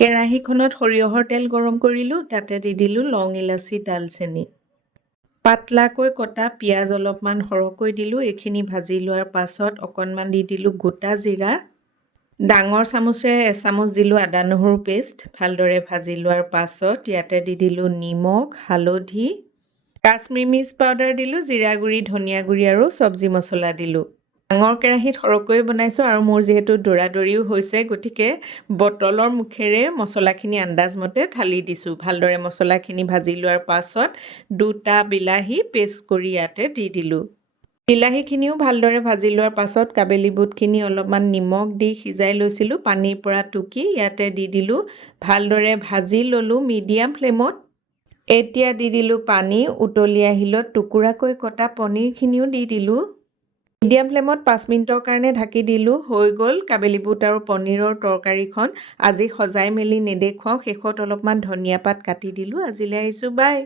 কেৰাহীখনত সৰিয়হৰ তেল গৰম কৰিলোঁ, তাতে দি দিলোঁ লং ইলাচি ডালচেনি। পাতলাকৈ কটা পিঁয়াজ অলপমান সৰহকৈ দিলোঁ। এইখিনি ভাজি লোৱাৰ পাছত অকণমান দি দিলোঁ গোটা জিৰা। ডাঙৰ চামুচেৰে এচামুচ দিলোঁ আদা নহৰু পেষ্ট। ভালদৰে ভাজি লোৱাৰ পাছত ইয়াতে দি দিলোঁ নিমখ, হালধি, কাশ্মীৰ মিৰ্চ পাউডাৰ দিলোঁ, জিৰা গুড়ি, ধনিয়া গুড়ি আৰু চব্জি মছলা দিলোঁ। ডাঙৰ কেৰাহীত সৰহকৈ বনাইছোঁ আৰু মোৰ যিহেতু দৌৰা-দৌৰিও হৈছে, গতিকে বটলৰ মুখেৰে মছলাখিনি আন্দাজমতে ঢালি দিছোঁ। ভালদৰে মছলাখিনি ভাজি লোৱাৰ পাছত 2টা বিলাহী পেষ্ট কৰি ইয়াতে দি দিলোঁ। বিলাহীখিনিও ভালদৰে ভাজি লোৱাৰ পাছত কাবেলি বুটখিনি অলপমান নিমখ দি সিজাই লৈছিলোঁ, পানীৰ পৰা টুকি ইয়াতে দি দিলোঁ। ভালদৰে ভাজি ল'লোঁ মিডিয়াম ফ্লেমত। এতিয়া দি দিলোঁ পানী। উতলি আহিলত টুকুৰাকৈ কটা পনীৰখিনিও দি দিলোঁ। মিডিয়াম ফ্লেমত 5 মিনিটৰ কাৰণে ঢাকি দিলোঁ। হৈ গ'ল কাবেলি বুট আৰু পনীৰৰ তৰকাৰীখন। আজি সজাই মেলি নেদেখুৱাওঁ, শেষত অলপমান ধনিয়া পাত কাটি দিলোঁ। আজিলৈ আহিছোঁ, বাই।